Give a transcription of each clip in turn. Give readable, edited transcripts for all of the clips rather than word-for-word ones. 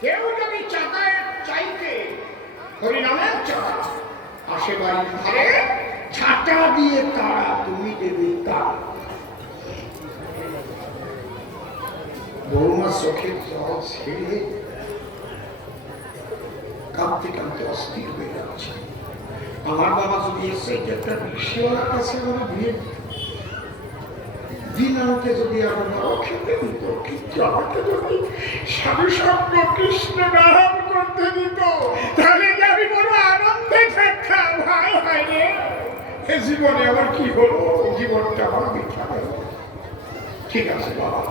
কেউ যদি চাঁদায় চাইতে হরিনামের চাঁদা আসে বাড়ির ধারে, ঝাঁটা দিয়ে তারা তুমি দেবে তারা। বৌমা চোখের জল ছেড়ে কাঁদতে কাঁদতে অস্থির হয়ে যাচ্ছে। আমার বাবা যদি এসে একটা রিক্সাওয়ালার কাছে আমার বিয়ে দিন আমাকে যদি আমরা খেতে দিত, কিন্তু আমাকে যদি সাধু সপ্ত কৃষ্ণ নাম করতে দিত, তাহলে আমি বড় আনন্দে থাকতাম। ভাই ভাই রে, এ জীবনে আমার কি হলো? জীবনটা আমার মিথ্যা গেল। ঠিক আছে বাবা,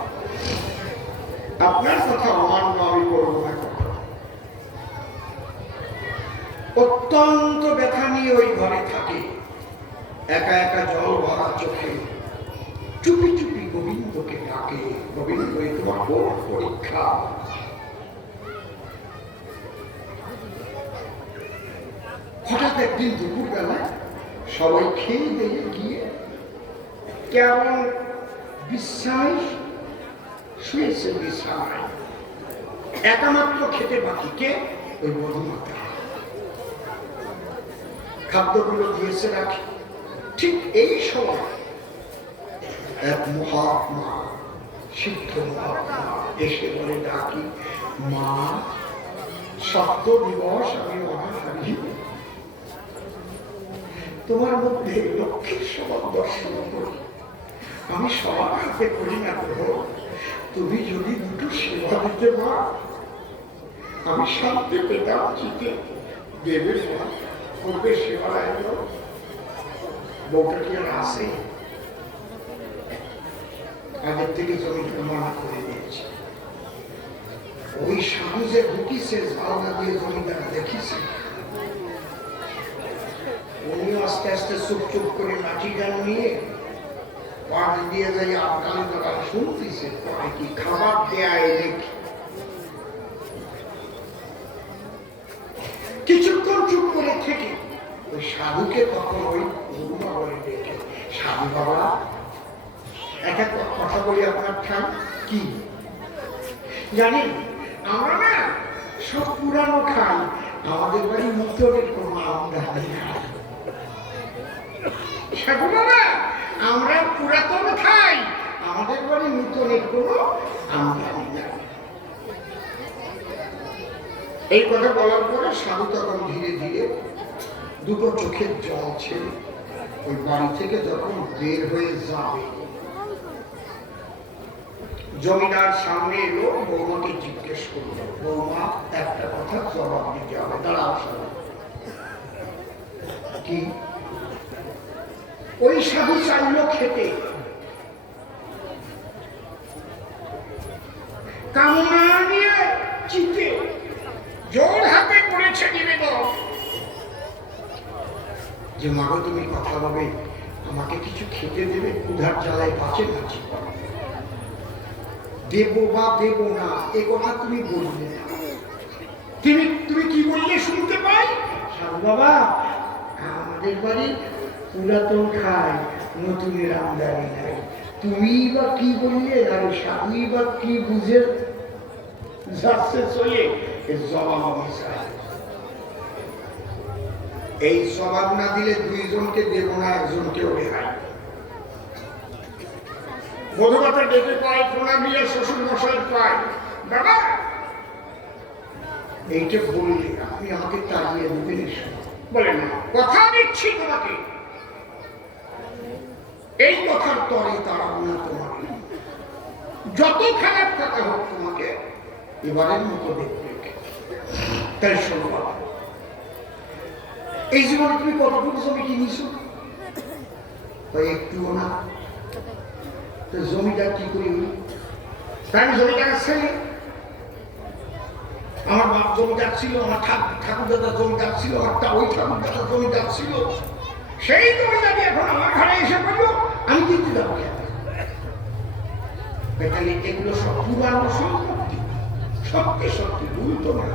আপনার কথা অমান্য আমি করব না। অত্যন্ত ব্যথা নিয়ে ওই ঘরে থাকে, একা একা জল ভরা চোখে চুপি চুপি গোবিন্দকে ডাকে। গোবিন্দ, তোমার কোন পরীক্ষা? হঠাৎ একদিন দুপুর বেলায় সবাই খেয়ে দিয়ে গিয়ে কেমন বিশ্রামে শুয়েছে বিছানায়, একামাত্র খেতে বাকি কে? ওই মধুমাতা। খাদ্যগুলো দিয়েছে রাখি। ঠিক এই সময় এক মহাত্মা, সিদ্ধ মহাত্মা এসে বলে, ডাকি মা, সপ্ত দিবস আমি অনাহারী, তোমার মধ্যে লক্ষ্মীর সবার দর্শন করি, আমি সবার হাতে করি না গ্রহণ, তুমি যদি দুটো সেবা দিতে মা, আমি শান্তি পেতাম। চিতে দেবে মা, করবে সেবা। বউটা কি আর আসে? আগের থেকে জমিটা মানা করে দিয়েছে। ওই সাধু যে ঢুকিছে জালনা দিয়ে জমিদার দেখিছে, উনি আস্তে আস্তে চুপ চুপ করে লাঠি গান নিয়ে পাশ দিয়ে যাই আফগান দোকান শুনতেছে, কি খাবার দেয় দেখি। কিছুক্ষণ চুপ করে থেকে ওই সাধুকে তখন ওই গুরুমা বলে ডেকে, সাধু বাবা, একটা কথা বলি আপনার ঠান। কি জানেন, আমরা না সব পুরানো খাই, আমাদের বাড়ি নতুনের কোনো আমদানি নাই। সাধু বাবা, আমরা পুরাতন খাই, আমাদের বাড়ি নতুনের কোনো আমদানি নাই। এই কথা বলার পরে সাধু তখন ধীরে ধীরে দুটো চোখের জল ছেড়ে ওই বাড়ি থেকে যখন বের হয়ে যাবে, জমিদার সামনে এলো, বৌমাকে জিজ্ঞেস করলো, বৌমা একটা কথা জবাব দিতে হবে। দাঁড়াও সাধু। কি? ওই সাধু চাইল খেতে, কামনা নিয়ে চিতে জোর হাতে করেছে নিবেদন যে মাগো তুমি কথা বলবে, আমাকে কিছু খেতে দেবে, ক্ষুধার জ্বালায় বাঁচে না। দেব বা দেব না এ কথা তুমি বলবে না। তুমি কি বললে শুনতে পাই? সাধু বাবা, আমাদের বাড়ি পুরাতন খাই, নতুনের আমদানি নাই। তুমি বা কি বললে, আর সাধুই বা কি বুঝে যাচ্ছে চলে, এর জবাব আমি চাই। এই জবাব না দিলে দুইজনকে দেব না, একজনকেও রেহাই। মধুমাতা ডেকে পায়, প্রণাম দিয়ে শ্বশুর মশাই পায়, বাবা এইটা বললে আপনি আমাকে তাড়িয়ে দেবেন? বলে না, কথা দিচ্ছি তোমাকে, এই কথার তরে তাড়াবো না তোমাকে, যত খারাপ কথা হোক তোমাকে এবারের মতো দেখবে। তাই শোনো বাবা, এই জীবনে তুমি কতটুকু জমি কিনেছো? একটুও না। তো জমিটা কি করি? আমি জমিটার ছেলে, আমার বাপ জমিদার ছিল, আমার ঠাকুর দাদা জমিদার ছিল, আমার ওই ঠাকুর দাদা জমিদার ছিল, সেই জমিদারি এখন আমার ঘরে এসে পড়লো, আমি দিতে যাবো। তাহলে এগুলো সব পুরানো সম্পত্তি, সত্যি সত্যি ভুলতো না।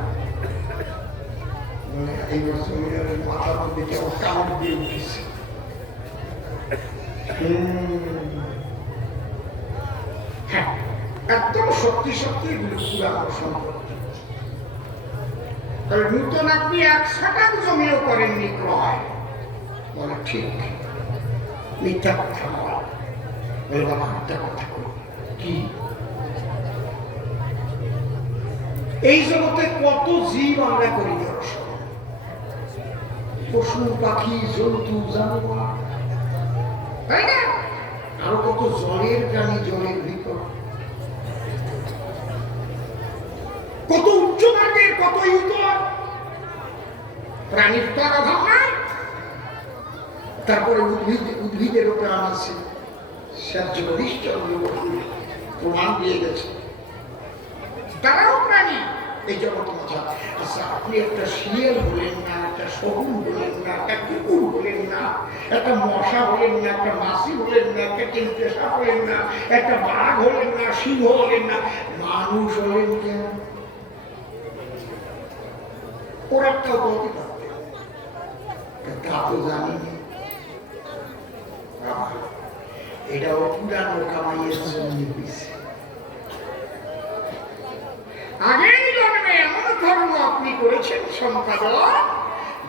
এইবার জমিদারের মাথার মধ্যে কেমন কামড় দিয়ে উঠেছে। হ্যাঁ, একদম সত্যি সত্যি পুরানো সম্পত্তি। তাহলে নূতন আপনি 1 জমিও করেননি ক্রয়, বলে ঠিক, মিথ্যা কথা বল। বলে বাবা মিথ্যা কথা বল কি? এই জগতে কত জীব আমরা করি দর্শন, পশু পাখি জন্তু জানোয়ার, তাই না? আরো কত জলের প্রাণী, জলের ভিতর কত উচ্চ মার্গের, কত ইতর প্রাণীর তার অভাব নাই। তারপরে উদ্ভিদের প্রাণ আছে, প্রমাণ দিয়ে গেছে তারাও প্রাণী এই জগৎ মজা। আচ্ছা, আপনি একটা শিয়াল বলেন না, একটা শগুন বলেন না, একটা কুকুর বলেন না, একটা মশা বলেন না, একটা মাছি বলেন না, একটা কিংফিশার বলেন না, একটা বাঘ হলেন না, সিংহ হলেন না, মানুষ হলেন কেন? ওরাটাও বলতে পারতেন, তা তো জানিনি। এটাও পুরানো কামাইয়ের জন্য হয়েছে। আগের জন্মে এমন কর্ম আপনি করেছেন সম্পাদক,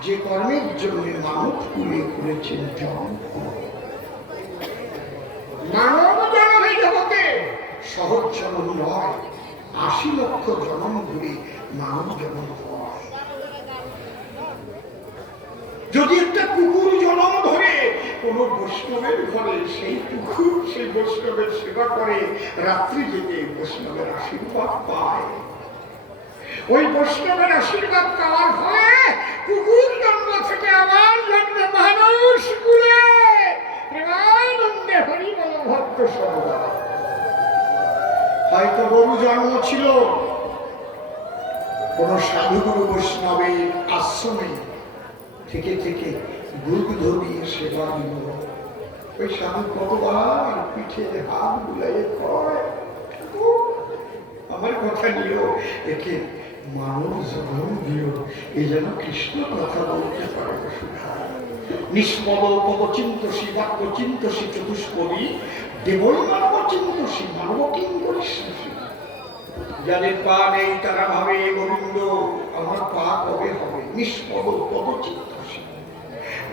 যে কর্মের জন্য মানব কুলে করেছেন জন্ম। মানব জন্ম এই জগতে সহজ জন্ম নয়, ৮০ লক্ষ জন্ম ঘুরে মানব জন্ম হয়। যদি একটা কুকুর জন্ম ধরে কোন বৈষ্ণবের ঘরে, সেই কুকুর সেই বৈষ্ণবের সেবা করে, রাত্রি জেগে বৈষ্ণবের আশীর্বাদ পায়। ওই বৈষ্ণবের আশীর্বাদ পাওয়ার ফলে কুকুর জন্ম থেকে আবার জন্ম মানুষ কুলে প্রেমানন্দে হরি বল ভক্ত সর্বদা। হয়তো গরু জন্ম ছিল কোন সাধুগুরু বৈষ্ণবের আশ্রমে, থেকে থেকে দুগ্ধ দিয়ে সেবা দিল। ওই সাধু কতবার পিঠে হাত বুলাই কয়, আমার কথা নিল, একে মানব জন্ম দিল, এই যেন কৃষ্ণ কথা বলতে পারে। নিষ্পদ পদচিন্তসী বাক্য চিন্তসী চতুষ্পদী দেবই মানব চিন্তসী, মানব কিং করিস। যাদের পা নেই তারা ভাবে গোবিন্দ আমার পা কবে হবে। নিষ্পদ পদচিন্তসী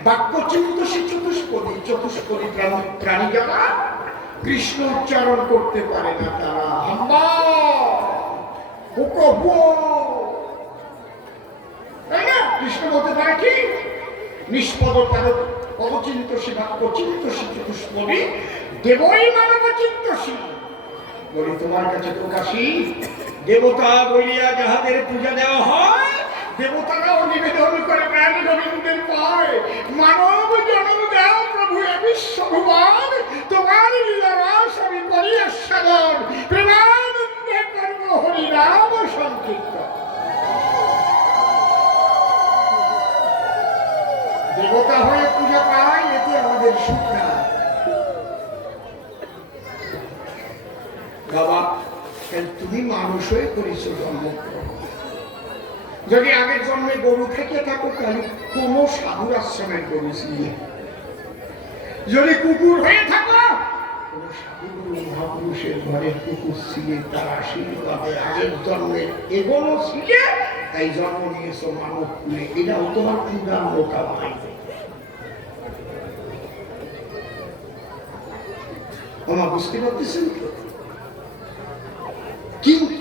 বাক্য চিন্তসী চতুষ্পদী, চতুষ্পদী প্রাণী যারা কৃষ্ণ উচ্চারণ করতে পারে না, তারা হাম্বা তাই না? কৃষ্ণ বলতে পারে কি? নিষ্পদ পদচিন্তসী বাক্য চিন্তসী চতুষ্পদী দেবই মানব চিন্তসী। বলি তোমার কাছে প্রকাশী দেবতা বলিয়া যাহাদের পূজা দেওয়া হয়, দেবতারাও নিবেদন করে প্রাণ গোবিন্দের পায়। মানব জন্ম দাও প্রভু বিশ্বভুবন, তোমার লীলারাস আমি করি আস্বাদন, প্রেমানন্দে করব হরিনাম সংকীর্তন। দেবতা হয়ে পূজা পায়, এতে আমাদের সুখ না। বাবা তুমি মানুষ হয়ে করেছো জন্মগ্রহণ। যদি আগের জন্মে গরু থেকে থাকো তাহলে কোন সাধুর আশ্রমের গরু ছিলে। যদি কুকুর হয়ে থাকো কোন সাধুগুরু মহাপুরুষের ঘরের কুকুর ছিলে, তার আশীর্বাদে আগের জন্মের এগোনো ছিলে, তাই জন্ম নিয়েছো মানব কুলে। এটাও তোমার পুরাণ লোকা ভাই। আমার বুঝতে পারতেছেন তো? কিন্তু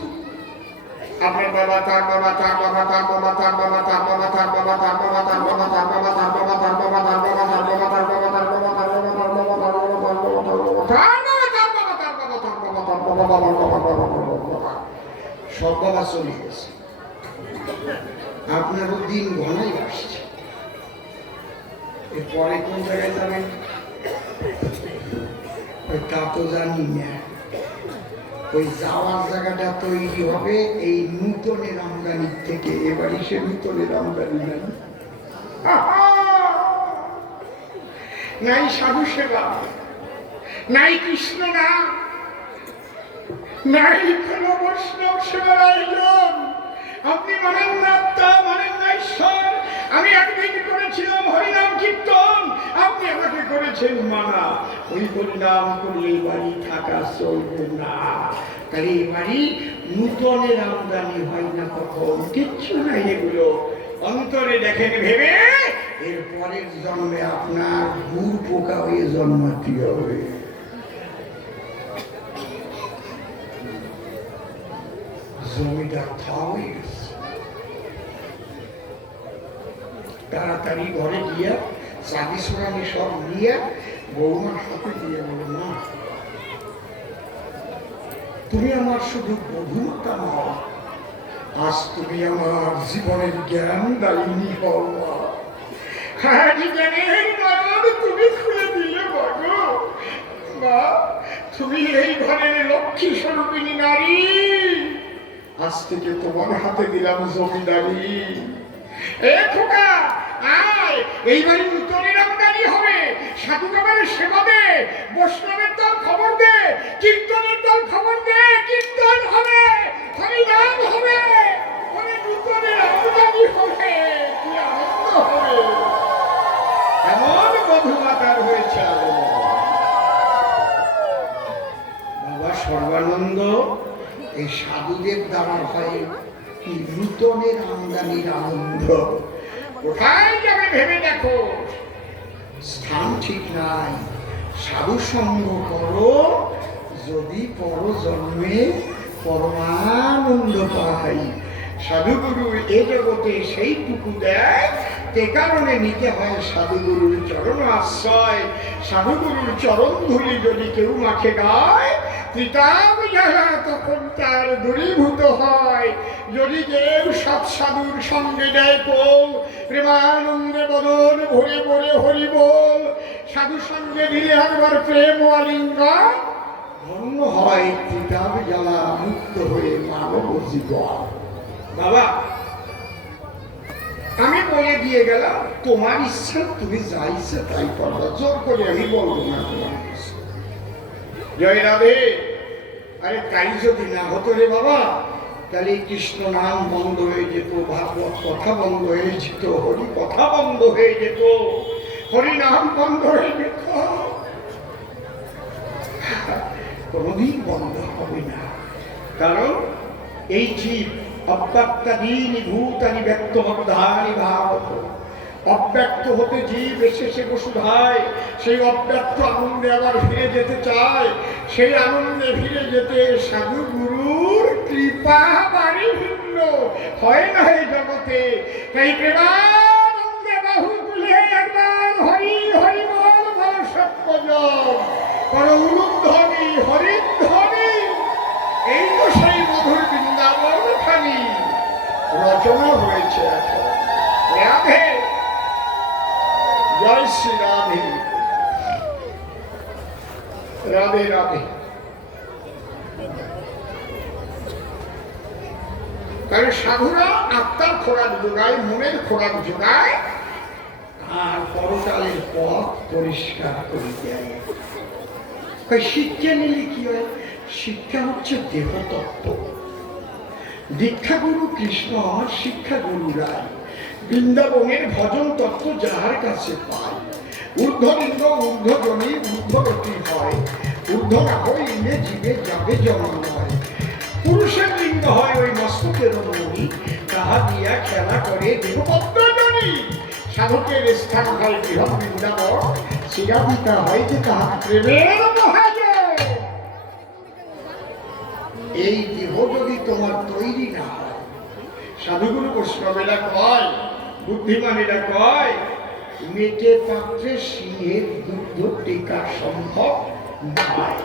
আপনার বাবা, তার বাবা, তার বাবা, তার বাবা, তার বাবা, তার বাবা, তার বাবা, তার বাবা, তার বাবা, তার বাবা, তার বাবা, তার বাবা, তার বাবা, তার বাবা, তার বাবা, তার বাবা, তার বাবা, তার বাবা, তার বাবা, সব বাবা চলে গেছে। আপনারও দিন ঘনাই আসছে। এরপরে কোন জায়গায় যাবেন তা তো জানি না। ওই যাওয়ার জায়গাটা তৈরি হবে এই নূতনের আমদানির থেকে। এবারই সে নূতনের আমদানি নাই, নাই সাধু সেবা, নাই কৃষ্ণ নাম, নাই কোন বৈষ্ণব সেবার আয়োজন। আপনি মানেন না আত্মা, মানেন না ঈশ্বর। আমি একদিন করেছিলাম হরিনাম কীর্তন, আপনি আমাকে করেছেন মানা। ওই হরিনাম করলে বাড়ি থাকা চলবে না। তাহলে এবারই নূতনের আমদানি হয় না, কখন কিচ্ছু নাই এগুলো অন্তরে দেখেন ভেবে। এর পরের জন্মে আপনার গুড় পোকা হয়ে জন্মাতে হবে। জমিদার থামে তাড়াতাড়ি ঘরে গিয়া চাঁদি সোনানি সব নিয়ে বৌমার সাথে দিয়ে বলে, না তুমি আমার শুধু বধূমাতা নও, আজ তুমি আমার জীবনের জ্ঞান দায়িনী হও। তুমি খুলে দিলে বলো মা, তুমি এই ঘরের লক্ষ্মী স্বরূপিণী নারী, আজ থেকে তোমার হাতে দিলাম জমিদারি। এ খোকা আয়, এইবারই নূতনের আমদানি হবে, সাধু বাবার সেবা দে, বৈষ্ণবের দল খবর দে, কীর্তনের দল খবর দে, কীর্তন হবে, হরিনাম হবে, মানে নূতনের আমদানি হবে, কি আনন্দ হবে। এমন মধুমাতার হয়েছে আগমন। বাবা সর্বানন্দ এই সাধুদের দ্বারা হয় কি নূতনের আমদানির আনন্দ। কোথায় যাবে ভেবে দেখো, স্থান ঠিক নাই। সাধু সঙ্গ করো, যদি পর জন্মে পরমানন্দ পাই। সাধুগুরু এ জগতে সেইটুকু দেয়, তে কারণে নিতে হয় সাধুগুরুর চরণ আশ্রয়। সাধুগুরুর চরণ ধুলি যদি কেউ মাখে গায়, ত্রিতাব যারা তখন তার দূরীভূত হয়। যদি কেউ সৎ সাধুর সঙ্গে দেয় কোল, প্রেমানন্দে বদন ভরে ভরে হরি বল, সাধু সঙ্গে দিলে একবার প্রেম আলিঙ্গন, ধন্য হয় ত্রিতাব জ্বালা মুক্ত হয়ে মানব জীবন। বাবা আমি বলে দিয়ে গেলাম, তোমার ইচ্ছা তুমি যা ইচ্ছে তাই করবা, জোর করে আমি বলবো না তোমার ইচ্ছা। জয় রাধে। আরে তাই যদি না হতো রে বাবা, তাহলে কৃষ্ণ নাম বন্ধ হয়ে যেত, ভাগবত কথা বন্ধ হয়ে যেত, হরি কথা বন্ধ হয়ে যেত, হরি নাম বন্ধ হয়ে যেত, কোনদিন বন্ধ হবে না। কারণ এই জীব অব্যক্তাদীনি ভূতানি ব্যক্তবদ্ধানি ভাবত, অব্যক্ত হতে জীব এসেছে বসুধায়, সেই অব্যক্ত আনন্দে আবার ফিরে যেতে চায়। সেই আনন্দে ফিরে যেতে সাধু গুরুর কৃপা বাড়ি ভিন্ন হয় না এই জগতে। তাই প্রেমানন্দে বাহু তুলে একবার হরি হরি বল বল সত্যজন বড় উলুধ্বনি হরিধ্বনি, এই তো সেই মধুর বৃন্দাবন খানি রচনা হয়েছে এখন। রাধে, জয় শ্রী রাধে, রাধে রাধে। তাহলে সাধুরা আত্মার খোরাক যোগায়, মনের খোরাক যোগায়, আর পরকালের পথ পরিষ্কার করে দেয়। শিক্ষা নিলে কি হয়? শিক্ষা হচ্ছে দেহতত্ত্ব। দীক্ষাগুরু কৃষ্ণ, আমার শিক্ষাগুরু রায়। বৃন্দাবনের ভজন তত্ত্ব যাহার কাছে পায়, ঊর্ধ্বলিঙ্গ ঊর্ধ্বজনী ঊর্ধ্বগতি হয়, ঊর্ধ্ব না হইলে জীবে যাবে জন্ম হয়। পুরুষের লিঙ্গ হয় ওই মস্তকের মণি, তাহা দিয়া খেলা করে দেবপদ্মজনী। সাধকের স্থান হয় বৃহৎ বৃন্দাবন, শিরাপিতা হয় যে তাহা প্রেমের মহাজন। এই দেহ যদি তোমার তৈরি না হয়, সাধুগুরু বৈষ্ণবেরা কয়, বুদ্ধিমানেরা কয়, মেটে পাত্রে সিংহের দুগ্ধ টেকা সম্ভব নয়।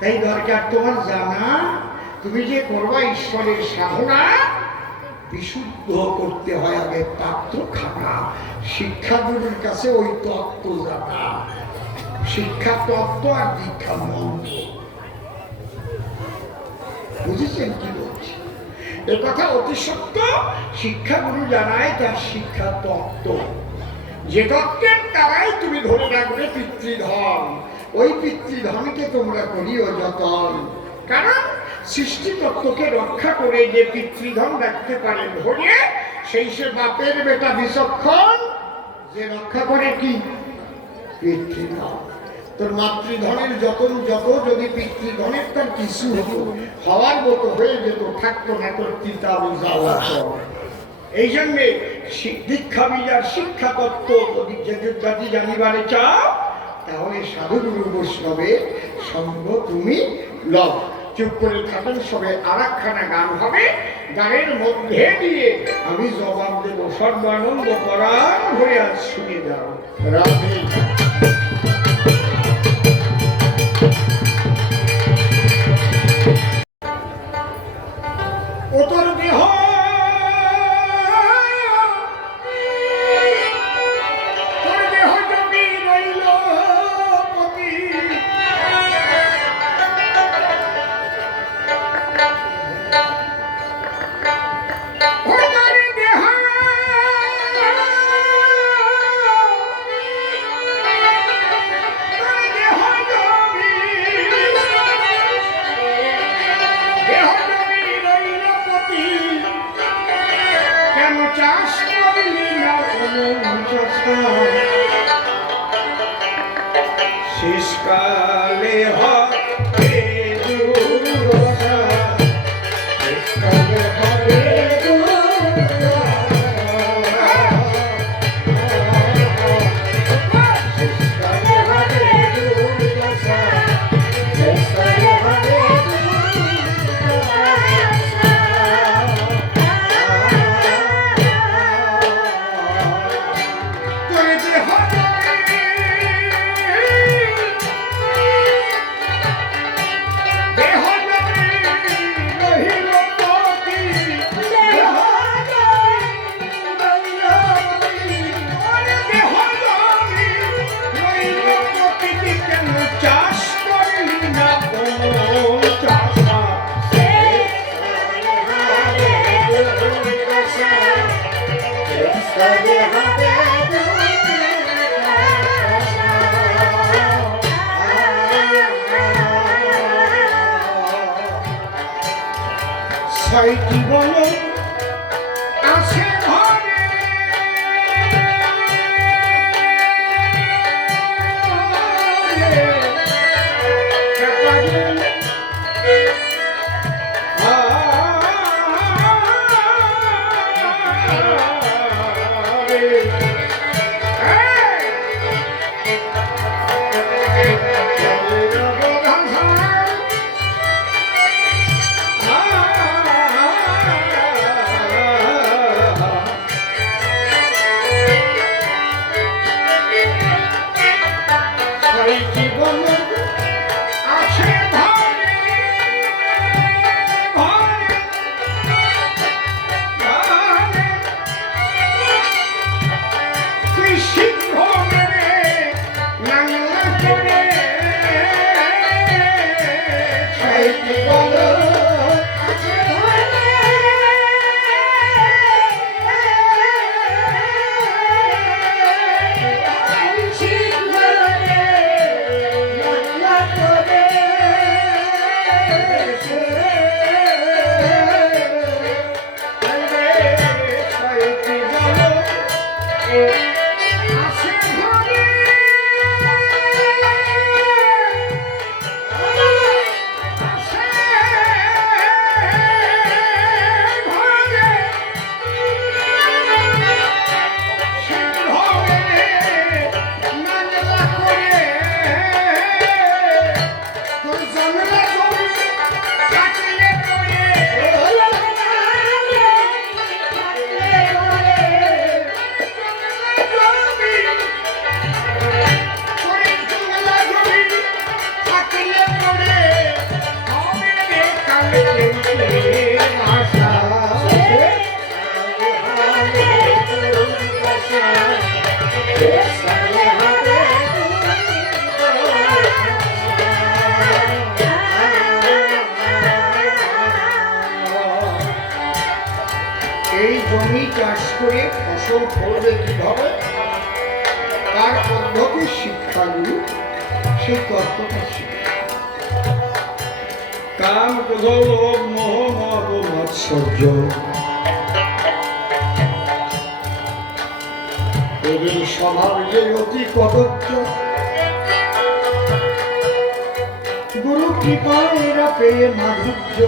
তাই দরকার তোমার জানা, তুমি যে করবা ঈশ্বরের সাধনা, বিশুদ্ধ করতে হয় আগে পাত্র খানা। শিক্ষাগুরুর কাছে ওই তত্ত্ব জানা, শিক্ষা তত্ত্ব আর দীক্ষা মন্ত্র। বুঝেছেন কি বলছি? এ কথা অতি সত্য। শিক্ষাগুরু জানায় তার শিক্ষা তত্ত্ব, যে তত্ত্বের দ্বারাই তুমি ধরে রাখবে পিতৃধন। ওই পিতৃধনকে তোমরা করিও যতন, কারণ সৃষ্টি তত্ত্বকে রক্ষা করে যে পিতৃধন রাখতে পারে ধরে, সেই সে বাপের বেটা বিচক্ষণ, যে রক্ষা করে কি পিতৃধন। তোর মাতৃধনের যতন যত, যদি পিতৃধনের তার কিছু হতো, হওয়ার মতো হয়ে যেত, থাকতো না তোর পিতা যাওয়ার পর। এই জন্যে দীক্ষা বিজার শিক্ষা তত্ত্ব যদি জানিবারে চাও, তাহলে সাধুগুরু বৈষ্ণবের সঙ্গ তুমি লও। চুপ করে থাকেন, সবে আর একখানা গান হবে, গানের মধ্যে দিয়ে আমি জবাব দেব। সর্বানন্দ পরায়ণ হয়ে আজ শুনে যাও। রাধে। ও তোর দেহ শেষকালে হবে দুর্দশা, শেষকালে হবে দুর্দশা, শেষকালে হবে দুর্দশা, শেষকালে হবে ছয়টি বল আছে ঘরে, এই জমি চাষ করে ফসল ফলবে কিভাবে, তার পদ্ধতি শিক্ষাগুলো সেই তত্ত্বটা শিক্ষা। কাম, ক্রোধ, লোভ, মোহ, মদ ও মাৎসর্য এদের স্বভাব যে অতি কদর্য, কৃপায় এরা পেয়ে মাধুর্য,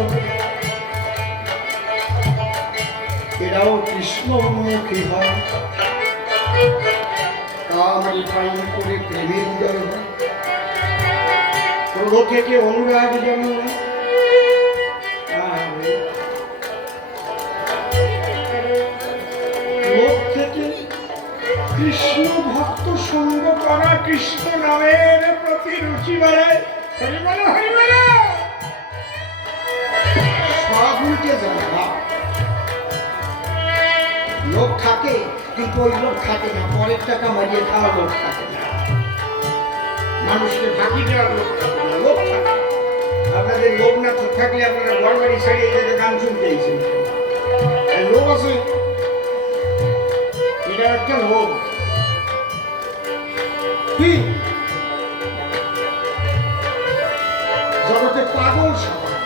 এরাও কৃষ্ণমুখী হয়, কাম রিফাইন করে প্রেমের উদয় হয়, প্রভু থেকে অনুরাগ জন্মায়। লোক থেকে কৃষ্ণ ভক্ত সঙ্গ করা, কৃষ্ণ নামের প্রতি রুচি বাড়ায়। হরি বল, হরি বল। সব উল্টে যায়। লোক থাকে কিন্তু ওই লোক থাকে না, পরের টাকা মারিয়ে খাওয়া লোক থাকে না, মানুষকে ফাঁকি দেওয়ার লোক থাকে না, লোক থাকে। আপনাদের লোক না থাকলে আপনারা ঘর বাড়ি ছেড়ে এই গান শুনতে এসেছেন, লোক আছে, এটা একটা লোক। কি জগতে পাগল সবাই,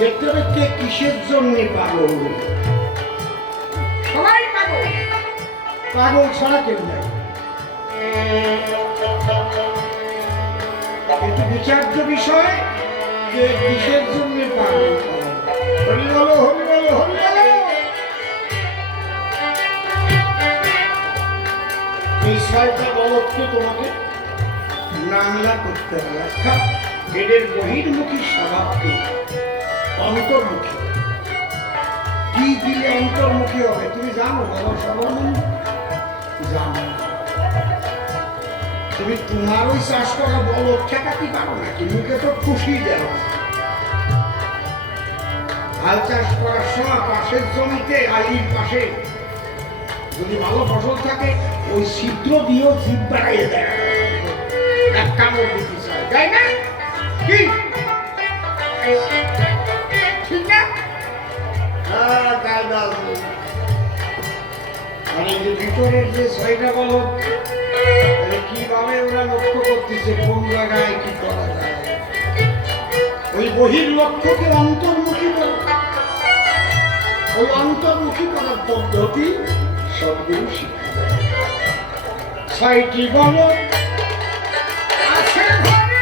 দেখতে হবে কে কিসের জন্য পাগল। সবাই পাগল, পাগল ছাড়া কেউ নাই। কিন্তু বিচার্য বিষয় যে কিসের জন্য পাগল। হরি বলো, হরি বলো, হরি বলো। এই ছয়টা বলদকে তোমাকে নাংলা করতে হবে। অর্থাৎ এদের বহির্মুখী স্বভাবকে অন্তর্মুখী। কি দিলে অন্তর্মুখী হবে তুমি জানো বাবা? সর্বানন্দ জানো। তুমি তোমার ওই চাষ করা বলদ ঠেকাতে পারো নাকি? মুখে তো খুশি দেওয়া। হাল চাষ করার সময় পাশের জমিতে, আলির পাশে যদি ভালো ফসল থাকে, ওই ছিদ্র দিয়েও জীব বাড়াইয়ে দেয়, এক কামড় দিতে চায়, তাই না? কি ঠিক না? আর এই যে ভিতরের যে ছয়টা বলদ, কিভাবে ওরা লক্ষ্য করতেছে কোন জায়গায় কি করা যায়, ওই বহির লক্ষ্যকে অন্তর্মুখী করে। ওই অন্তর্মুখী করার পদ্ধতি সবগুলো শিক্ষা দেয়। ছয়টি বলদ আছে ঘরে,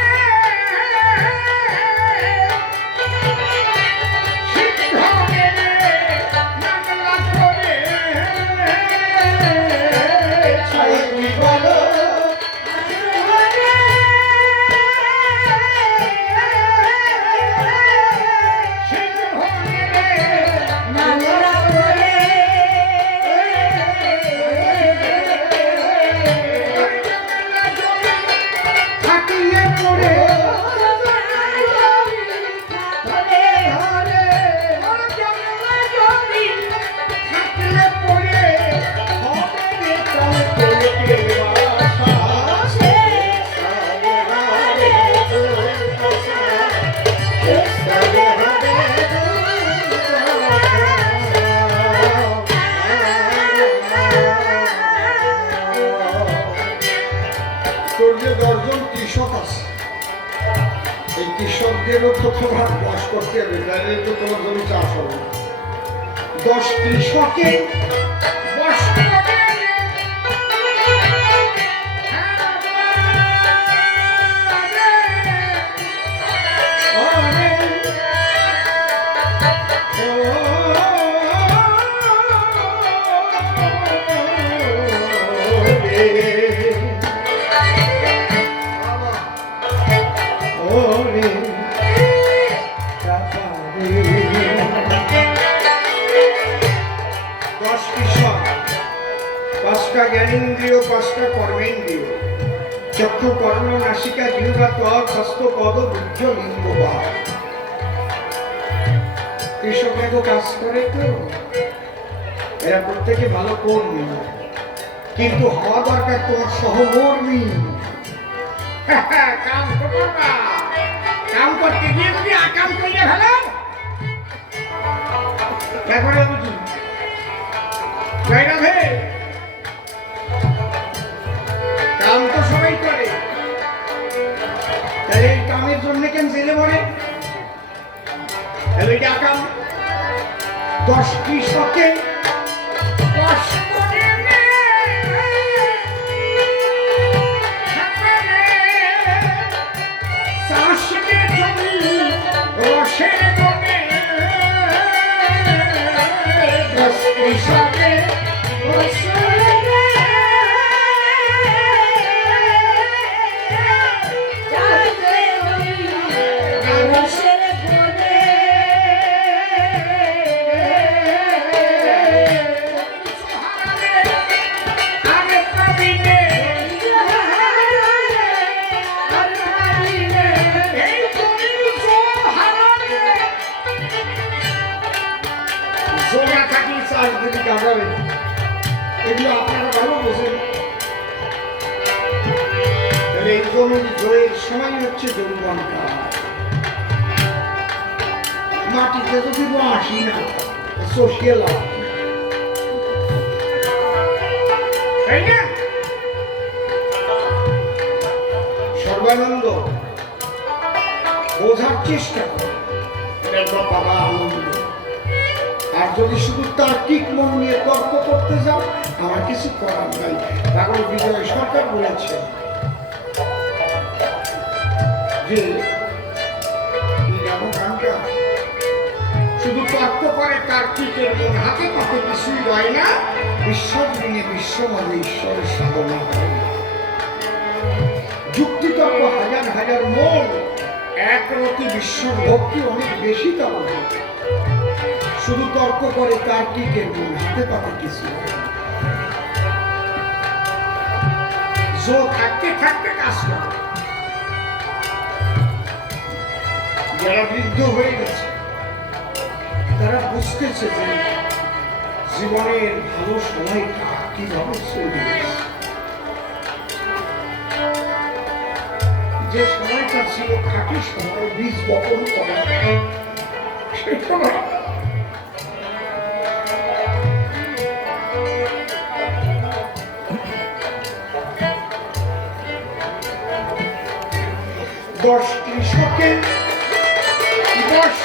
ছয়টি বলদ কৃষকদেরও তো তোমার বাস করতে হবে, তাহলে তো তোমার জমি চাষ হবে। 10 কৃষকে বাস করবে। জ্ঞানেন্দ্রিয়, 5টা কর্মেন্দ্রিয়, চক্ষু, কর্ণ, নাসিকা, জিহ্বা, ত্বক, হস্ত, পদ, বুদ্ধ, লিঙ্গ। কৃষক এত কাজ করে তো, এরা প্রত্যেকে ভালো কর্মী, কিন্তু হওয়া দরকার তোমার সহকর্মী। কাম করবা, কাম করতে গিয়ে যদি আকাম করে ফেলো, তারপরে বুঝি রাধে। কাম তো সবাই করে, তাহলে এই কামের জন্য কেন জেলে পড়ে? এটা কাম। 10 কৃষকে চাষকে জমি না থাকি চাষ যদি কাটাবে এগুলো আপনারা ভালো বোঝেন। তাহলে এই জমির জয়ের সময় হচ্ছে যৌবন কাল। মাটিতে যদি আসি না সোশিয়াল তাই না? সর্বানন্দ বোঝার চেষ্টা করো বাবা আনন্দ। আর যদি শুধু তার্কিক মন নিয়ে তর্ক করতে যাও আমার কিছু করার নাই। কারণ বিজয় সরকার বলেছে যে শুধু তর্ক করে তার্কিকের মন হাতে পাতে কিছুই রয় না। বিশ্বজনীনে বিশ্ব মাঝে ঈশ্বরের সাধনা হয়। যুক্তিতর্ক হাজার হাজার মন, একরতি বিশ্বর ভক্তি অনেক বেশি তর্ক। শুধু তর্ক করে তার্কিকের মন হাতে পাতে কিছু জো থাকতে থাকতে কাজ করে। যারা বৃদ্ধ হয়ে গেছে তারা বুঝতেছে যে জীবনের ভালো সময়টা কিভাবে চলবে। যে সময়টা ছিল খাঁটি সময়, বীজ বপন করা, সে সময় দশ কৃষকের 10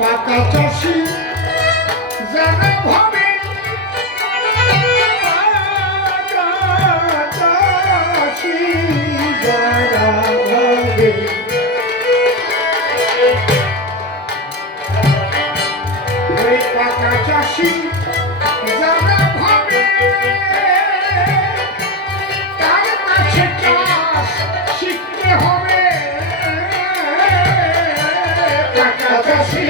পাকা চাষি যারা ভাবে পাকা চাষি যারা ভাবে তার কাছে চাষ শিখতে হবে। পাকা চাষি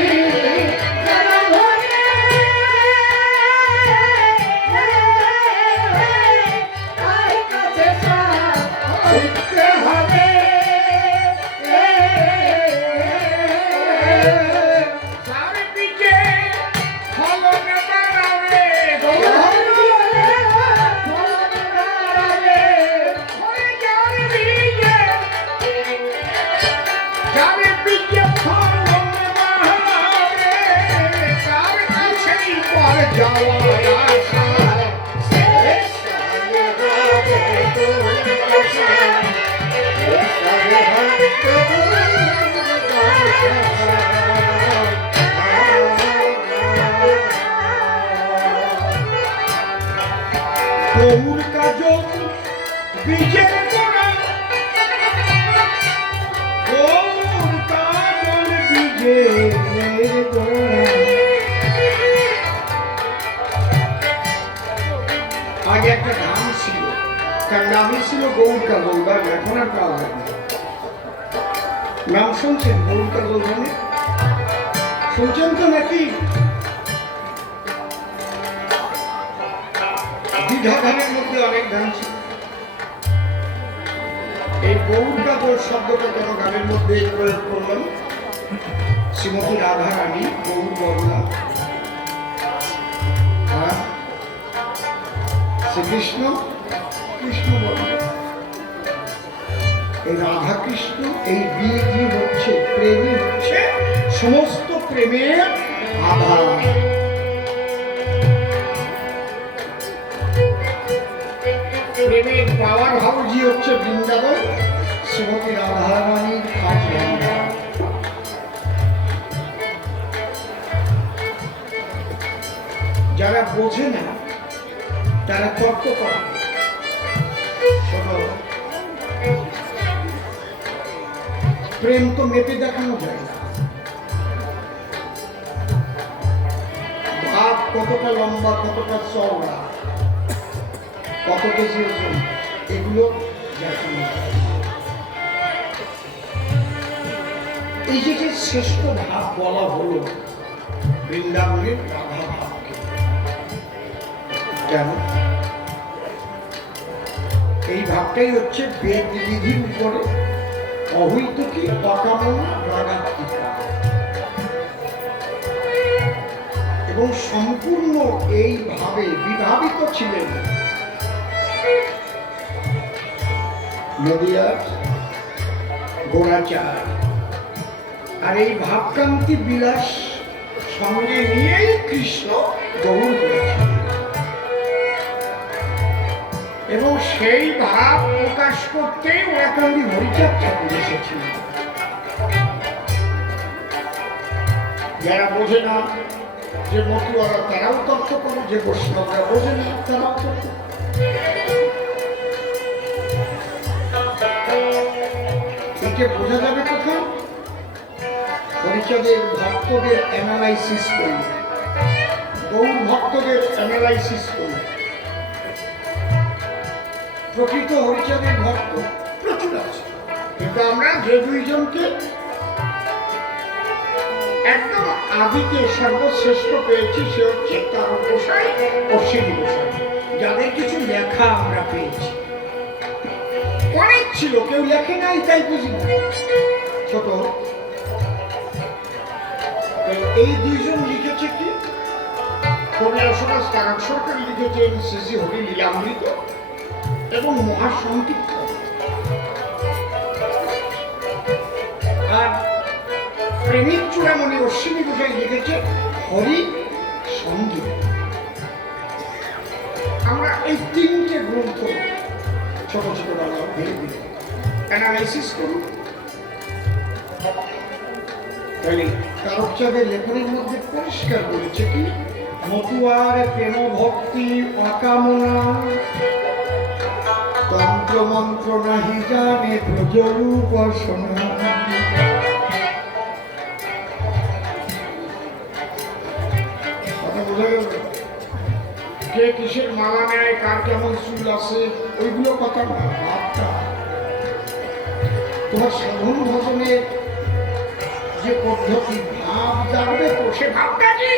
গৌর কাজল বীজের গোড়া, গৌর কাজল বীজের গোড়া। আগে একটা নাম ছিল, তার নামই ছিল গৌর কাজল। এখন আর পাওয়া যায় না। নাম শুনছেন গৌর কাজল মানে? শুনছেন তো নাকি? দ্বিধা ধানের মধ্যে অনেক ধান ছিল। এই গৌর কাজল শব্দটা কেন গানের মধ্যে প্রয়োগ করলাম? শ্রীমতী রাধা রানী গৌর বর্ণা, আর শ্রীকৃষ্ণ কৃষ্ণ বর্ণা। এই রাধা কৃষ্ণ এই বীজই হচ্ছে, প্রেমই হচ্ছে সমস্ত প্রেমের আধার। প্রেমের পাওয়ার হাউসই হচ্ছে বৃন্দাবন, শ্রীমতী রাধারানীর কাজ। যারা বোঝে না তারা তর্ক করে। প্রেম তো মেপে দেখানো যায় না, ভাব কতটা লম্বা, কতটা চওড়া, কত কেজি ওজন, এগুলো দেখানো যায়। এই যে শ্রেষ্ঠ ভাব বলা হলো বৃন্দাবনের রাধা ভাবকে, কেন? এই ভাবটাই হচ্ছে বেদ বিধির উপরে অহৈতুকী অকামনা রাগাত্মিকা, এবং সম্পূর্ণ এই ভাবে বিভাবিত ছিলেন নদিয়ার গোরাচার। আর এই ভাবকান্তি বিলাস সঙ্গে নিয়েই কৃষ্ণ গ্রহণ করেছিলেন, এবং সেই ভাব প্রকাশ করতে ওরাকান্দি হরিচাঁদ ঠাকুর এসেছিলেন। যারা বোঝে না যে মতুয়ারা, তারাও তর্ক করে, যে বৈষ্ণবরা বোঝে না তারাও তর্ক করে। এটা বোঝা যাবে কোথায়? হরিচাঁদের ভক্তদের অ্যানালাইসিস করুন, গৌর ভক্তদের অ্যানালাইসিস করুন। প্রকৃত হরিচাঁদের ভক্ত প্রচুর আছে, কিন্তু আমরা যে দুইজনকে একদম আদিকে সর্বশ্রেষ্ঠ পেয়েছি, সে হচ্ছে তারক গোসাই ও শিবী গোসাই, যাদের কিছু লেখা আমরা পেয়েছি। অনেক ছিল, কেউ লেখে নাই, তাই বুঝি না। ছোট এই দুইজন লিখেছে কি? কবি রসরাজ তারক সরকার লিখেছেন শ্রী হরি লীলামৃত এবং মহাসংকীর্ত। আর প্রেমিক চূড়ামণি অশ্বিনী গোসাই লিখেছে হরি সঙ্গীত। আমরা এই তিনটে গ্রন্থ ছোট ছোট বেলা ভেবে দিই, অ্যানালাইসিস করুন। তারকচাঁদের লেখনের মধ্যে পরিষ্কার বলেছে কি? মতুয়ার প্রেম ভক্তি অকামনা, তন্ত্র মন্ত্র নাহি জানে ব্রজরূ উপাসনা। কথা বোঝা গেল? কে কিসের মালা নেয়, কার কেমন চুল আছে, ওইগুলো কথা না, ভাবটা। তোমার সাধন ভজনের যে পদ্ধতি, ভাব জানবে তো, সে ভাবটা কি?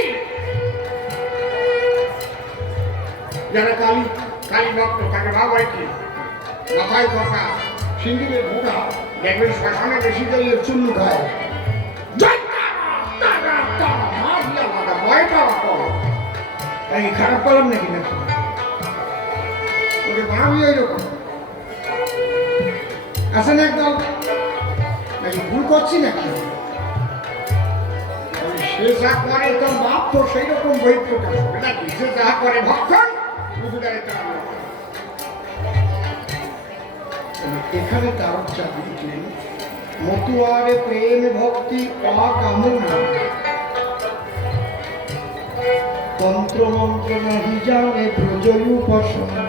যারা কালী কালী ভক্ত, তাকে ভাব হয় কি? মাথায় কথা, সিন্দুরের ভোটা, দেখবেন শ্মশানে বেশি গেলে চুল খায়, ভয় পাওয়া কম। তাই খারাপ করলাম নাকি? নাকি ওকে ভাবি ওইরকম আছে না একদম, নাকি ভুল করছি নাকি? সে যা করে তোর বাপ তো সেই রকম বই প্রকাশ হবে নাকি? সে যা করে ভক্ষণ এখানে তারকচাঁদ লিখলেন মতুয়ারে প্রেম ভক্তি অকামনা, তন্ত্র মন্ত্র নাহি জানে ব্রজরূ উপাসনা।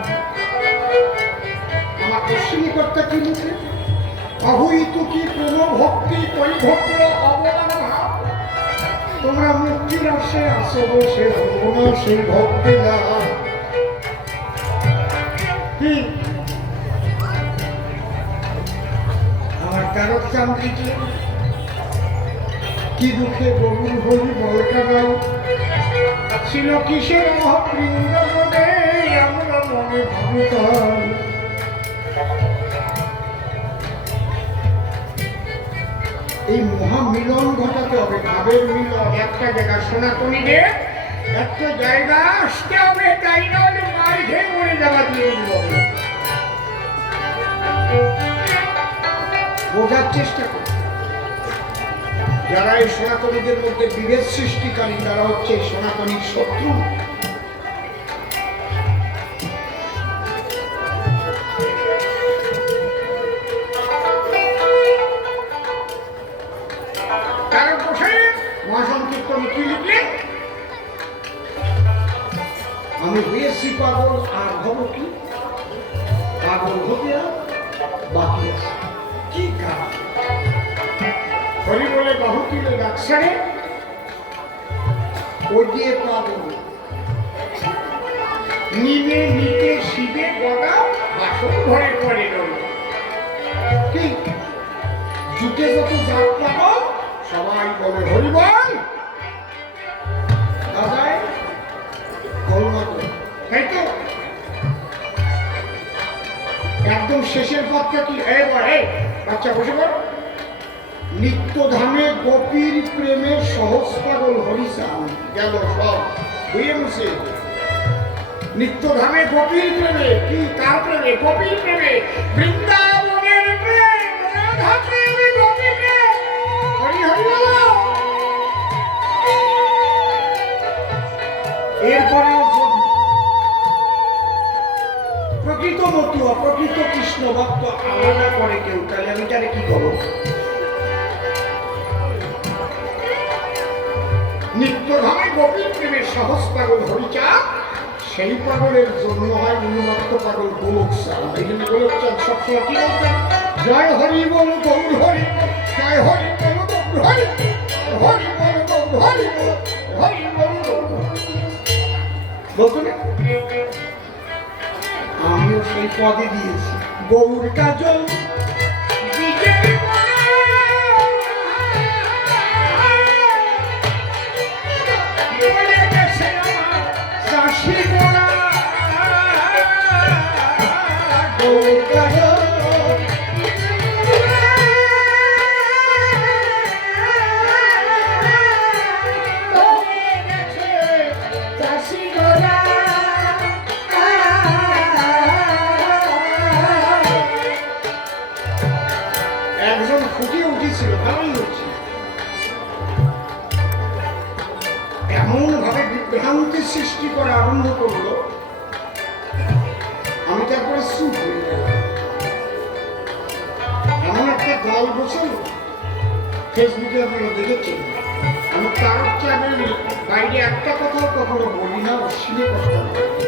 আমার অশ্বিনী কর্তা কি লিখলেন? অহৈতুকী প্রেম ভক্তি কৈভক্র অবদান ভাব, তোমরা মুক্তির আসে আসো বসে না সেই ভক্তি লাভ। আমার তারকচাঁদ লিখলেন কি দুঃখে গরুর হরি বলকা গাই, ছিল কিসের মহাবৃন্দাবনে আমরা মনে ভাবিতাম। এই মহামিলন ঘটাতে হবে, ভাবের মিলন। একটা জায়গা সনাতনীদের একটা জায়গা আসতে হবে, তাই না হলে মার খেয়ে মরে যাওয়া দিয়ে হবে। বোঝার চেষ্টা করি, যারা এই সনাতনীদের মধ্যে বিভেদ সৃষ্টিকারী, তারা হচ্ছে সনাতনীর শত্রু। কি লিখলেন? আমি হয়েছি পাগল আর হব কি? পাগল হতে আর বাকি আছে কি কাজ? হরি বলে বাহু তুলে ডাকসারে ও দিয়ে পাগল নিমে নিতে শিবে গদা বাসন ঘরে করে রইল। কি যুগে যত জাত পাগল সবাই বলে হরি বল দাদাই তাই তো। একদম শেষের পথটা কি? বাচ্চা বসে পড়। নিত্যধামে গোপীর প্রেমের সহজ পাগল হরিচাঁদ গেল সব হয়ে বসে। নিত্যধামে গোপীর প্রেমে কি? কার প্রেমে? গোপীর প্রেমে, বৃন্দাবনের প্রেম, রাধা প্রেমে, গোপী প্রেম। হরি হরি বলো। এরপরে প্রকৃত মতুয়া প্রকৃত কৃষ্ণ ভক্ত আলাদা করে কেউ, তাহলে আমি তারে কি করবো? নিত্যধামে গোপীর প্রেমের সহজ পাগল হরিচাঁদ, সেই পাগলের জন্য হয় উন্মত্ত পাগল গোলক চাঁদ। এই জন্য গোলক চাঁদ সবসময় কি বলতেন? জয় হরি বল গৌর হরি, জয় হরি বল গৌর হরি, হরি বল গৌর হরি, হরি বল গৌর বলতো না? আমিও সেই পদে দিয়েছি গৌর কাজল একজন ফুটিয়ে উঠেছিল, ভালোই হচ্ছে। এমন ভাবে বিভ্রান্তি সৃষ্টি করা আরম্ভ করলো, আমি তারপরে চুপ হয়ে গেলাম। এমন একটা দল বসে ফেসবুকে আপনারা দেখেছেন, আমি তার চ্যানেলে বাইরে একটা কথাও কখনো বলি না, ও শিলে কথা বলি।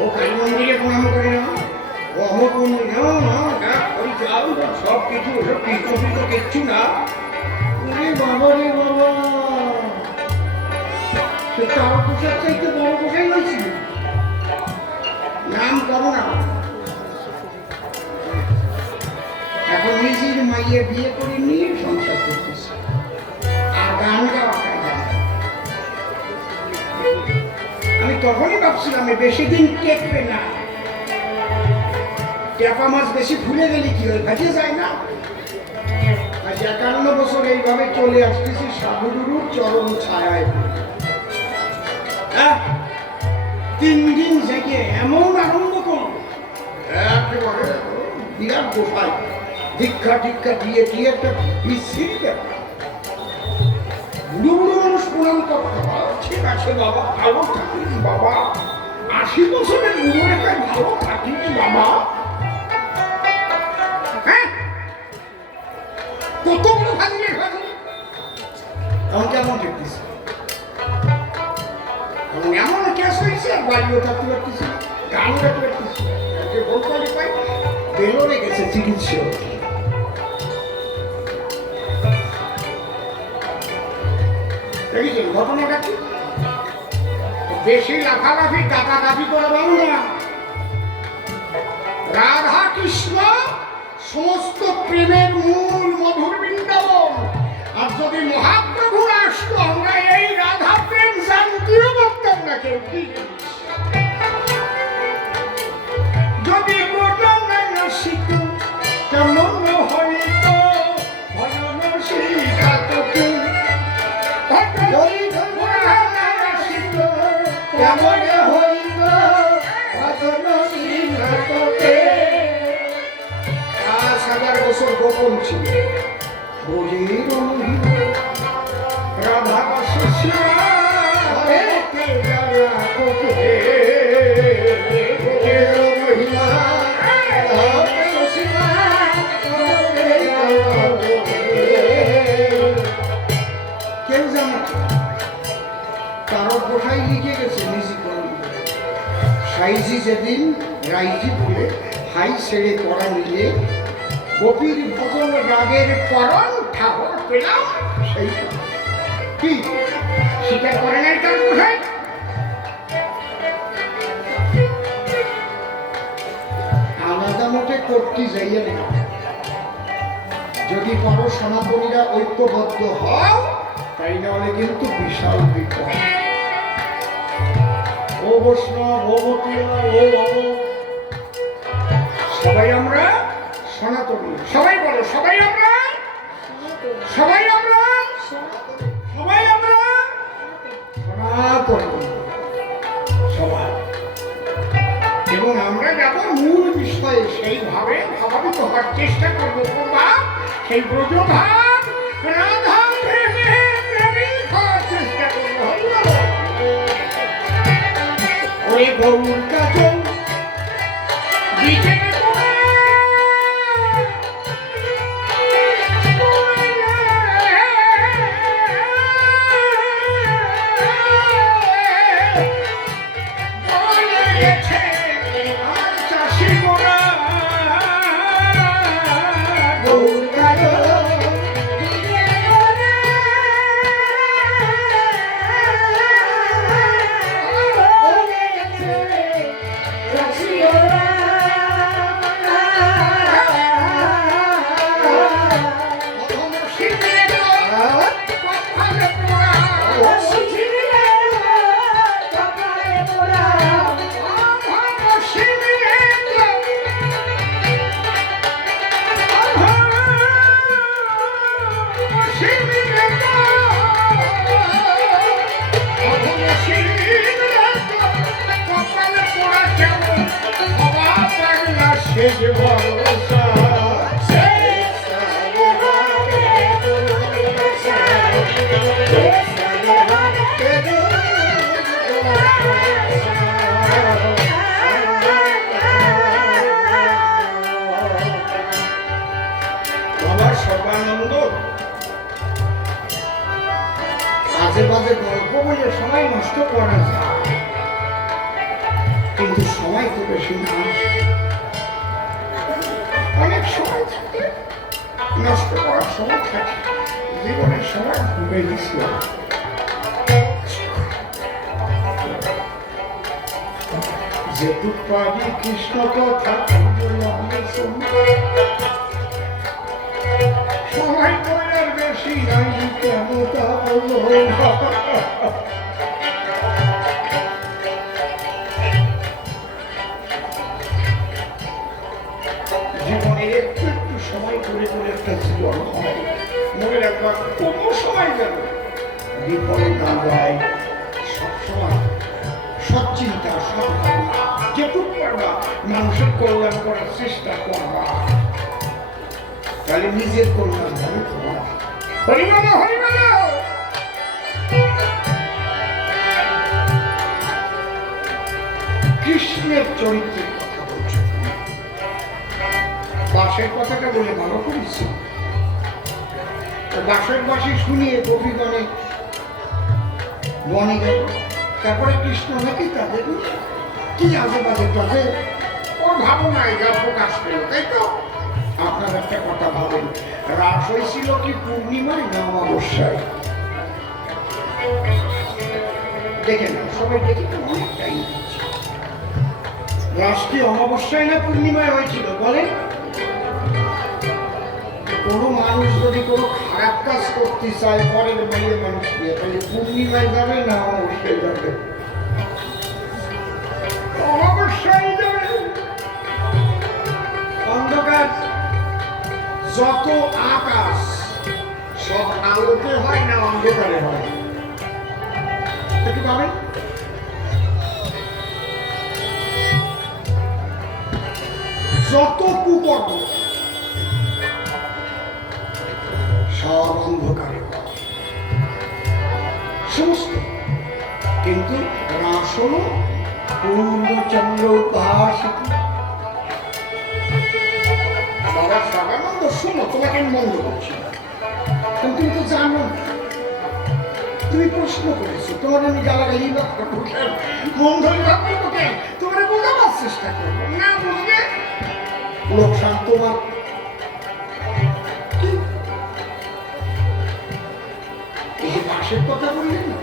ও কালী মন্দিরে প্রণাম করে না, ও অমুক মন্দির সব কিছু ওসব কৃষ্ণ কিচ্ছু না। ওরে বাবা রে বাবা, সে তার পোশাক চাইতে বড় পোশাক হয়েছিল। নাম করো না। এখন নিজের মাইয়ে বিয়ে করে নিয়ে সংসার করতেছে আর গান গাওয়া কায়দা। আমি তখনই ভাবছিলাম বেশি দিন টেকবে না। ট্যাপা মাছ বেশি ফুলে গেলে কি হয়? ভাজে যায় না। আজ 51 বছর এইভাবে চলে আসতেছি সাধুগুরুর চরণ ছায়ায়। 3 দিন জেগে এমন আনন্দ করল, একেবারে বিরাট গোসাই দীক্ষা টিক্ষা দিয়ে দিয়ে একটা বিশ্রী ব্যাপার। বুড়ো বুড়ো মানুষ প্রণাম করতে পারে, ঠিক আছে বাবা, ভালো থাকিস বাবা, 80 বছরের বুড়ো রেখায় ভালো থাকিস বাবা। কত বড় ভাঙলে কেমন দেখতেছি, এমন ক্যাশ হয়েছে, বাড়িও থাকতে পারতেছি, গানও থাকতে পারতেছি। বলতে পাই বেরোনে গেছে চিকিৎসা। দেখেছেন ঘটনাটা কি? বেশি লাফালাফি কাটাকাটি করে বলো না। রাধা কৃষ্ণ সমস্ত প্রেমের মূল মধুর বৃন্দাবন। আর যদি মহাপ্রভুর আসতো, আমরা এই রাধা প্রেম জানতেও পারতাম না কেউ কি জিনিস। যদি শিখ কেমন হইত ভজন শিখাত কে, কেমন হইত ভজন শিখাত কে। 5000 বছর গোপন ছিল। রাধা কেউ জানে তারও কোথায় লিখে গেছে নিজে করুন সাইজি যেদিন রাইজি বলে হাই ছেড়ে করা নিলে গোপীর ভজন রাগের করণ ঠাকুর পেলাম সেই কি স্বীকার করে নাই তার কোথায় আলাদা মতে করতে যাইয়ে না যদি কোনো সনাতনীরা ঐক্যবদ্ধ হও তাই নাহলে কিন্তু বিশাল বিপদ ও বৈষ্ণব ও মতীয় ও সবাই আমরা সনাতনী সবাই বলো সবাই আমরা সবাই আমরা সবাই আমরা সনাতনী সবাই এবং আমরা যাব মূল বিষয়ে সেইভাবে ভাবাবিত হওয়ার চেষ্টা করবো বা সেই ব্রজভাব রাধা প্রেমে প্রেমিক হওয়ার চেষ্টা করবো ওরে গৌর কাজল বিজয় আজেবাজে গল্প বলে সময় নষ্ট করা যায় কিন্তু সময় তো বেশি না অনেক সময় থাকে নষ্ট করার সময় থাকে জীবনের সময় ঘুরে গেছিল যেটুক পাবি কৃষ্ণ কথা সময় করার বেশি নাই কেন তা বলো জীবনে একটু একটু সময় করে করে একটা জীবন হয় মনে রাখবা কোনো সময় যেন বিপদে না যায় সবসময় সচ্চিন্তা সদ্ভাবনা যেটুক পারবা মানুষের কল্যাণ করার চেষ্টা করবা তাহলে নিজের কল্যাণ হবে তোমার হরিবল হরিবল কৃষ্ণের চরিত্রের কথা বলছো বাসের কথাটা বলে ভালো করেছি বাসের বাসি শুনিয়ে গোপীগণে বনে গেল তারপরে কৃষ্ণ নাকি তাদের কি আজে বাজে তাদের ওর ভাবনায় যা প্রকাশ পেল তাই তো আপনার একটা কথা ভাবেন রাস হয়েছিল কি পূর্ণিমায় না অমাবস্যায় দেখে না সবাই দেখে তো অনেক টাইম রাস কি অমাবস্যায় না পূর্ণিমায় হয়েছিল বলেন কোনো মানুষ যদি কোনো খারাপ কাজ করতে চায় পরের মেয়ে মানুষ দিয়ে তাহলে পূর্ণিমায় যাবে না অমাবস্যায় যাবে অমাবস্যায় যাবে অন্ধকার যত আকাশ সব আলোতে হয় না অন্ধকারে হয় কি পাবেন যত কুকর্ম সব অন্ধকারে সমস্ত কিন্তু রাস হল পূর্ণচন্দ্র উপাসিত বাবা সর্বানন্দ শোনো তোমাকে মন্দ করছি তুমি তো জানো তুমি প্রশ্ন করেছো, তোমার আমি গালাগালি বা মন ধরে রাখবো কেন, তোমার বোঝাবার চেষ্টা করবো না, বুঝলে লোকসান তোমার। এই যে বাঁশের কথা বললেন না,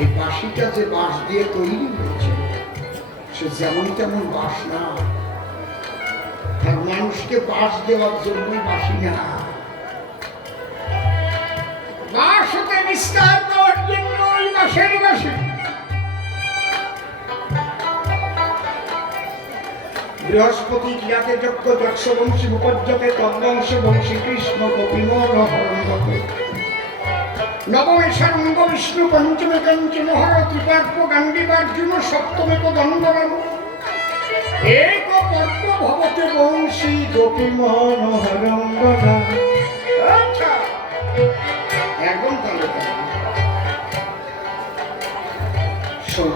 এই বাঁশিটা যে বাঁশ দিয়ে তৈরি হয়েছে সে যেমন তেমন বাঁশ না, আর মানুষকে বাঁশ দেওয়ার জন্যই বাঁশি না, বাঁশ হতে বিস্তার দেওয়ার জন্য ওই বাঁশের বাঁশি। বৃহস্পতি ক্রিয়াতে যজ্ঞ যক্ষ বংশী উপজ্যতে তদ্বংশ বংশী কৃষ্ণ গোপীমন হরণ নবমে সারঙ্গ বিষ্ণু পঞ্চমে কাঞ্চন হর ত্রিপার্প গান্ডীবার্জুন সপ্তমে দণ্ডরাম এক পর্ব ভবতে বংশী গোপীমন হরঙ্গনা। আচ্ছা একদম তাহলে শোন,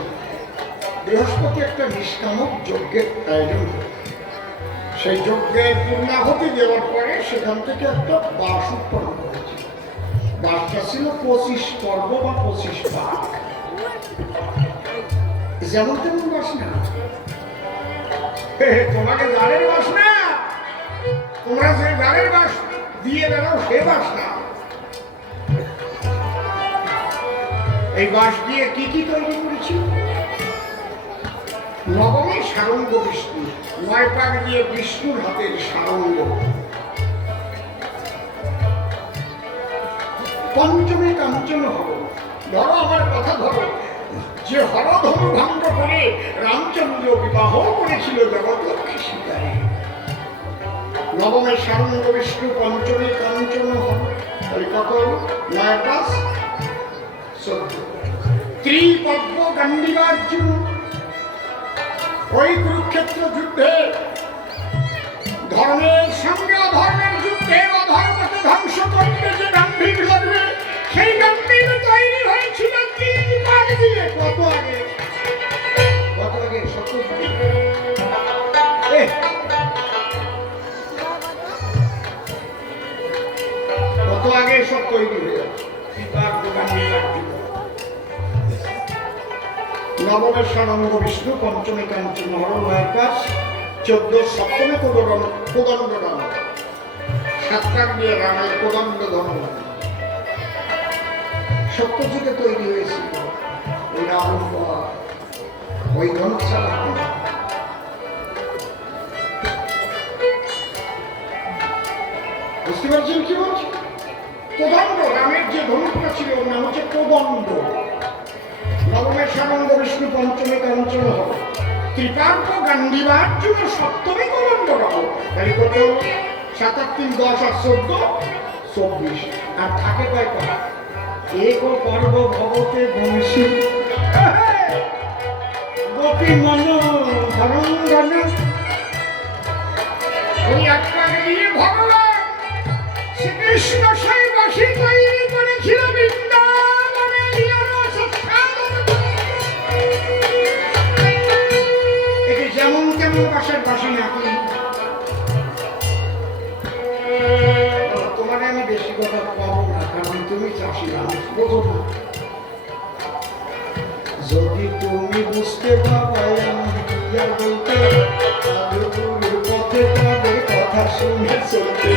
বৃহস্পতি একটা নিষ্কামক যজ্ঞের আয়োজন করে, সেই যজ্ঞের পূর্ণাহুতি দেওয়ার পরে সেখান থেকে একটা বাস উৎপন্ন করেছে। বাসটা ছিল 25 পর্ব বা 25 পাক, যেমন তেমন বাস না, তোমাকে গানের বাস না, তোমরা যে গানের বাস দিয়ে বেড়াও সে বাস না। এই বাস দিয়ে কি কি তৈরি করেছি? নবমী সারঙ্গ বিষ্ণু, 9 পাক দিয়ে বিষ্ণুর হাতের সারঙ্গ। পঞ্চমী কাঞ্চন হর, ধরো আমার কথা ধরো, যে হরধনু ভঙ্গ করে রামচন্দ্র বিবাহ করেছিল জগৎলক্ষ্মী সীতায়। নবমে সারঙ্গ বিষ্ণু, পঞ্চমী কাঞ্চন হর, কত 9 + 14। ত্রিপর্ব গান্ডীবার্জুন, ওই কুরুক্ষেত্র যুদ্ধে ধর্মের সঙ্গে অধর্মের যুদ্ধে অধর্মকে ধ্বংস করতে যে গাম্ভীর লাগবে সেই গাম্ভীর তৈরি হয়েছিল 3 পাক দিয়ে। কত আগে, কত আগে, কত আগে সব তৈরি হয়ে যাচ্ছে। নবমের সারঙ্গ বিষ্ণু, পঞ্চমী কাঞ্চন হর, 9 + 14, সপ্তমে কোদণ্ড রাম, 7 পাক দিয়ে রামের কোদণ্ড ধর্ম। সপ্তযুগে তৈরি হয়েছিল ওই রাম, ওই ধনুষা রাম। বুঝতে পারছেন কি বলছি? কোদণ্ড রামের যে ধনুষটা ছিল ওর নাম হচ্ছে কোদণ্ড। নবমের সারঙ্গ বিষ্ণু, পঞ্চমী কাঞ্চন হর, ত্রিপার্প গান্ডীবার্জুন সপ্তমী কোদণ্ড রাম। তাই কত? 7 + 3 = 10 আর 14 = 24। আর থাকে কয় কথা? এক পর্ব ভবতে বংশী গোপী মন হরঙ্গন। ওই 1 পাক দিয়ে ভগবান শ্রীকৃষ্ণ সেই বাঁশি তৈরি করেছিল বৃন্দাবনে। একে যেমন তেমন বাঁশের বাঁশি নাকি? তোমার আমি বেশি কথা পাবো না, কারণ তুমি চাষি মানুষ, বোঝো না। যদি তুমি বুঝতে পারো আমি কি আর বলতে, পথে তাদের কথা শুনে চলতে।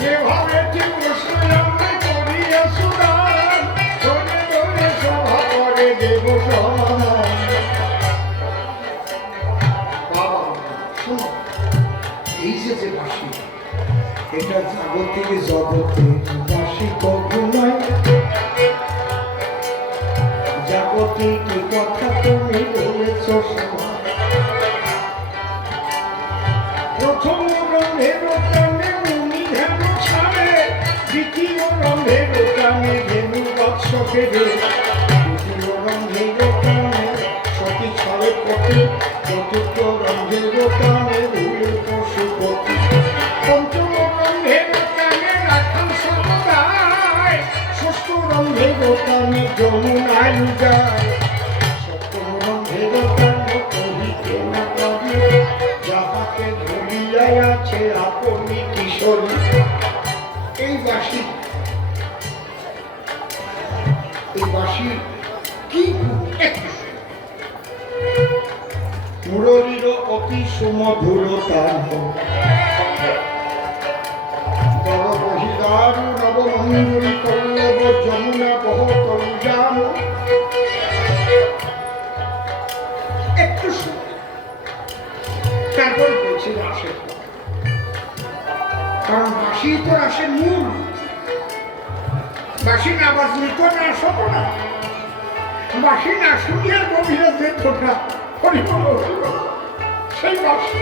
যেভাবে ঠিক প্রশ্ন আমরা করিয়া সুদান, ধরে ধরে সভা করে দেব সমাধান। বাবা শোনো, এই যে বাঁশি, এটা জাগতিক জগতে বাঁশি কবু নয়। জাগতিক কথা তুমি বলেছ সমাজ। প্রথম রঙের টানে মুনি ধ্যান ছাড়ে, দ্বিতীয় রঙের টানে ধেনু বৎস ফেরে, তৃতীয় রঙের টানে সতী ছড়ে পথে, চতুর্থ রঙের টানে ধুলে পশুপতি, পঞ্চম রঙের টানে রাখাল সমুদায়, ষষ্ঠ রঙের টানে যমুনায় যায়, সপ্তম রঙের টানে কহিতে না পারে, যাহাকে ধরিয়াই আছে আপনি কিশোরী। এই বাঁশি এই বাঁশি কি একটু মুরলীর অতি সুমধুর তান বহিদারু নবমঞ্জুরি কল্লব যমুনা বহ তরুজাম একটু তারপর বলছি রাসের, কারণ বাঁশি তো রাসের মূল। বাঁশি না বাজলে তো রাস হতো না। বাঁশি না শুনিয়ে গভীরে যেত না সেই বাঁশি।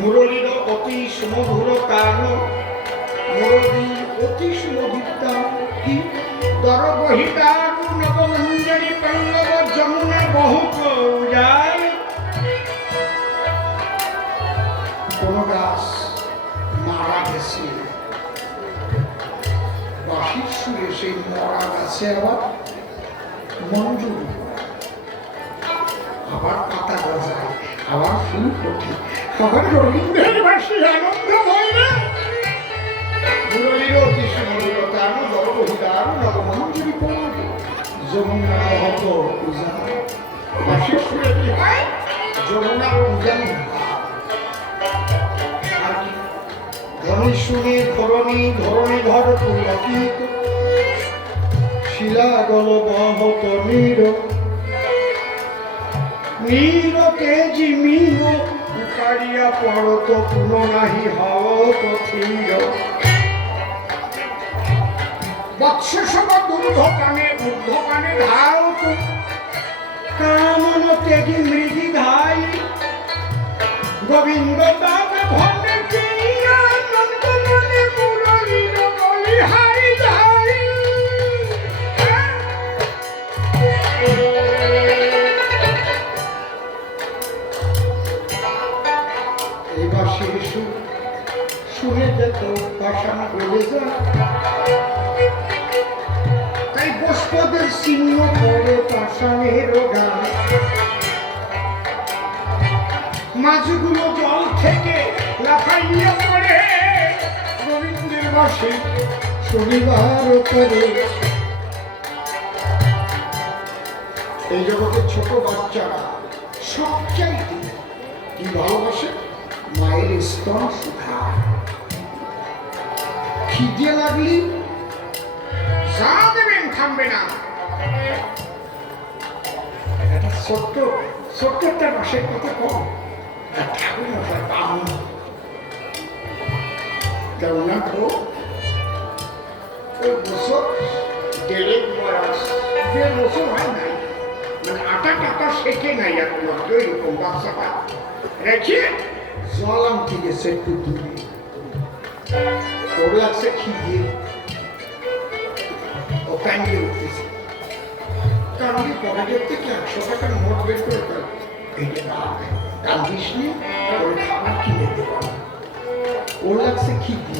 মুরলীর অতি সুমধুর তান, মুরলীর অতি সুমধুর তান কি দর বহিদারু নবমঞ্জরি পল্লব যমুনা বহু যায়। কোন গাছ মারা গেছে, বাঁশির সুরে সেই মরা গাছে আবার মঞ্জুরি, আবার পাতা গজায়, আবার ফুল ফোটে, আবার রবীন্দ্রের বাঁশি আনন্দ হয় না। মুরলীর অতি সুমধুর তান দর বহিদারু নবমঞ্জরি পল্লব যমুনা হত পূজা। বাঁশির সুরে কি হয়? যমুনা পূজা। ধনী শুনে ধরণী ধরণী ধর পুলকিত শিলা গল বহত নীর নীর তেজি মীর উখাড়িয়া পড়ত পুন নাহি হত থির। বৎস সব দুর্ধপানে ঊর্ধ্বপানে ধারত কামন তেজি মৃগি ধাই গোবিন্দ দাম ভবে শুনে যেত পাষাণ বলে যায়। তাই বস্পদের চিহ্ন করে পাষাণের গান। মাছগুলো জল থেকে লাফাইয়া পড়ে রবীন্দ্রের বাঁশি শনিবার করে। এই জগতে ছোট বাচ্চারা সবচাইতে কি ভালোবাসে? মায়ের স্তন সুধা। খিদে লাগলি যা দেবেন থামবে না। একটা ছোট্ট একটা বাঁশের কথা কম, ঠাকুর মশাই পাবো ওনার তো ওই বছর 1.5 বছর হয় নাই, মানে আটা টাটা শেখে নাই এখন ওইরকম বাচ্চাটা রেখে জল আনতে গেছে একটু দূরে। ওর লাগছে খিদে, ও কান্দিয়ে উঠতেছে। কান্দি পকেটের থেকে 100 টাকার নোট বের করে তার এইটা কান্দিস নিয়ে ওর খাবার কিনে দেব। ওর লাগছে খিদে,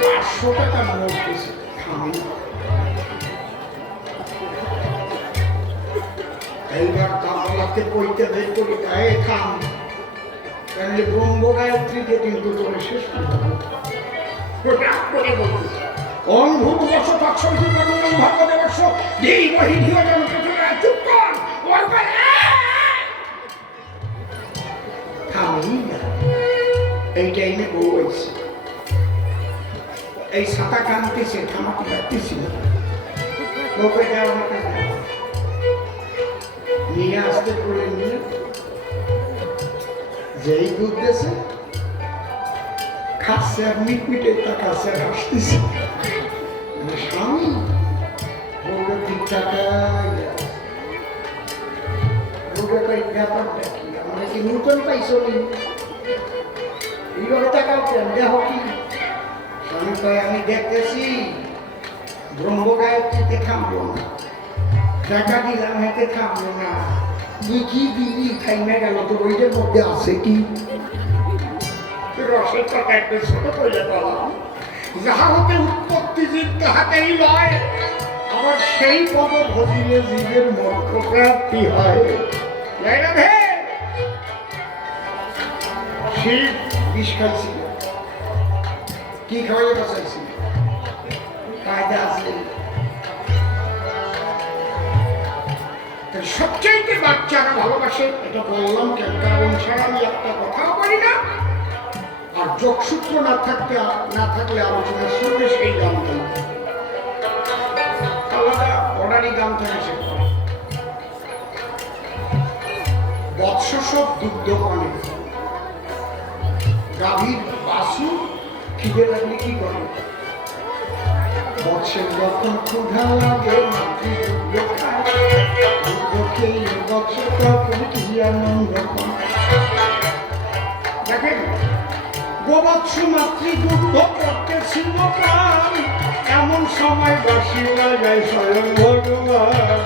500 টাকার নোট দিয়েছে খামি। এইবার তাহলে কইতে বের করি গায়ে খাম, তাহলে ব্রহ্ম গায়ত্রীকে কিন্তু তোরে শেষ করে দেবো। অন্ধুর বর্ষ তৎসন্তি বর্ণন ভগবদেবস্য দেই বহি ধিও জনপ্রচনা চুপ কর ওর গায়ে থামি না। এই টাইমে বউ হয়েছে, এই ছাতা কানতেছে, থামাতে পারতেছি না। বউকে দেওয়া আমাকে নিয়ে আসতে করে নিয়ে যেই দুধ দিয়েছে খাচ্ছে আর মিটমিটে তার কাছে আসতেছে। স্বামী বউকে 3 টাকা ব্যাপারটা কি? আমরা কি নতুন পাইছো নি? এইভাবে টাকাও কেন দেখো কি? স্বামী কয় আমি দেখতেছি ব্রহ্ম গায়ত্রীতে থামলো না, টাকা দিলাম হেঁটে থামলো না। তুই কি দিবি খাই না গেল, তো ওইটার মধ্যে আছে কি? রসের টাকা একটু ছোট করে পালাম, যাহা হতে উৎপত্তি জীব তাহাতেই লয়, আবার সেই পদ ভজিলে জীবের মোক্ষ প্রাপ্তি হয়। ঠিক বিষ খাইছিল। কি খাওয়াইয়ে বাঁচাইছিল? কায়দা আছে। সবচাইতে বাচ্চারা ভালোবাসে, এটা বললাম কেন? কারণ ছাড়া আমি একটা কথাও বলি না। আর যোগসূত্র না থাকলে আলোচনা শুনবে সেই গানটা আলাদা অর্ডারি গান থেকে সে বৎস সব দুগ্ধ পানে, গাভীর বাসু খিদে লাগলে কি করে? বৎসের যখন ক্ষুধা লাগে মাতৃ দুগ্ধ খায়, দুগ্ধ খেয়ে বৎস তখন কি আনন্দ পায়। দেখেন, গোবৎস মাতৃ দুগ্ধ করতেছিল প্রাণ, এমন সময় বাসিয়া যায় স্বয়ং ভগবান।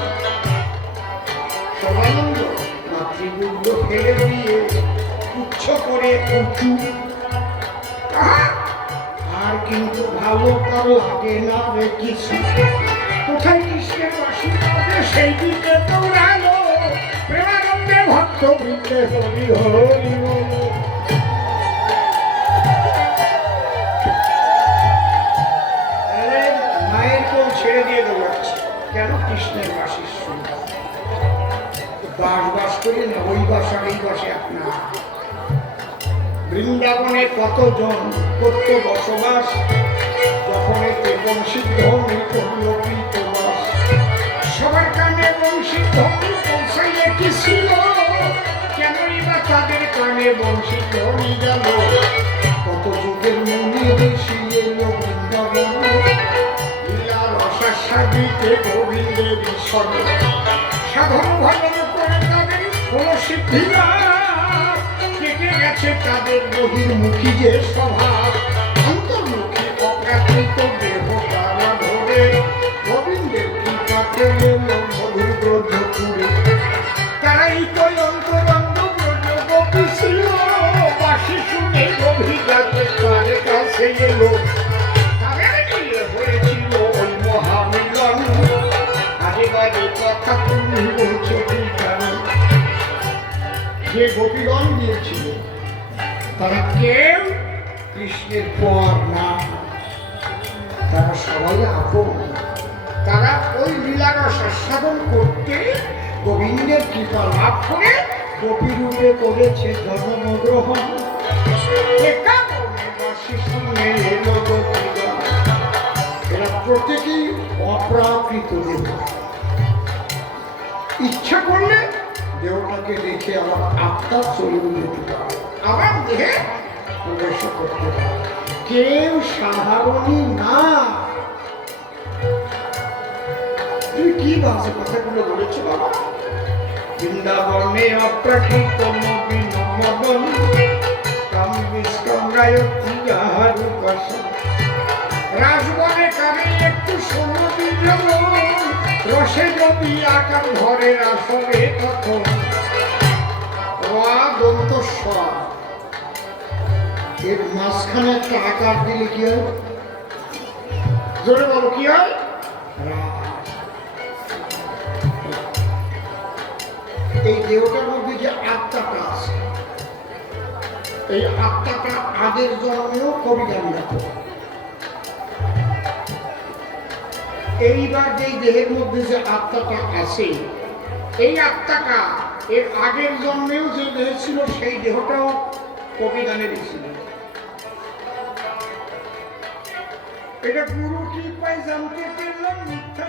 সবানন্দ মাতৃদুগ্ধ ফেলে দিয়ে তুচ্ছ করে উঁচু, আর কিন্তু ভালো তার লাগে না রে কিছু। কোথায় কৃষ্ণের বাসি পাবে সেই দিকে দৌড়ালো, প্রেমানন্দে ভক্ত বৃন্দে হরি হরি বলো। মায়ের কোল ছেড়ে দিয়ে দৌড়াচ্ছে কেন? কৃষ্ণের বাসির সঙ্গে বাস করি না, ওই বাস আর এই বাসে আপনার। বৃন্দাবনে কতজন করত বসবাস, যখন এতে বংশী ধ্বনি করল কীতবাস। সবার কানে বংশী ধ্বনি পৌঁছাইলে কি ছিল, কেনই বা তাদের কানে বংশী ধ্বনি গেল? কত যুগের মনে ঋষি এলো বৃন্দাবন, লীলা রসা সাধিতে গোবিন্দের ঈশ্বরে। সাধন ভজন করে তাদের কোনো সিদ্ধি না, কেটে গেছে তাদের বহির্মুখী যে স্বভাব। অন্তর্মুখী অপ্রাকৃত দেহ তারা ধরে, গোবিন্দের কৃপাতে এলো মধুর ব্রজ পুরে। তারাই তো অন্তরঙ্গ ব্রজ গোপী ছিল, বাসি শুনে গভীর রাতে তার কাছে এলো। তাদের মিলে হয়েছিল ওই মহামিলন, আজে বাজে কথা তুমি বলছো কি কারণ? যে গোপীগণ দিয়েছিল তারা কেউ কৃষ্ণের পর না, তারা সবাই আপন। তারা ওই লীলারস আস্বাদন করতে গোবিন্দের কৃপা লাভ করে গোপীরূপে করেছে জন্মগ্রহণ। এরা প্রত্যেকেই অপ্রাকৃত দেব, ইচ্ছা করলে দেহটাকে রেখে আমার আত্মা চলে যেতে পারে, আমার দেহে প্রবেশ করতে পারে। কেউ সাধারণই না। তুমি কি বাজে কথাগুলো বলেছো বাবা? বৃন্দাবনে অপ্রাকৃত নবীন মদন, কাম বিষ্কম গায়ত্রী যাহার উপাসন। রাজবনে কানে একটু শোনো বিদ্যমান, রসে যদি আকার ধরে আসরে তখন। দন্ত এর মাঝখানে একটা আকার দিলে কি হয়? জোরে বলো কি হয়? এই দেহটার মধ্যে যে আত্মাটা আছে, এই আত্মাটা আগের জন্মেও কবি গান রাখো। এইবার যে দেহের মধ্যে যে আত্মাটা আছে, এই আত্মাটা এর আগের জন্মেও যে দেহ ছিল সেই দেহটাও কবি গানে ছিল। এটা গুরু কি পাই জানতে পারলাম, মিথ্যা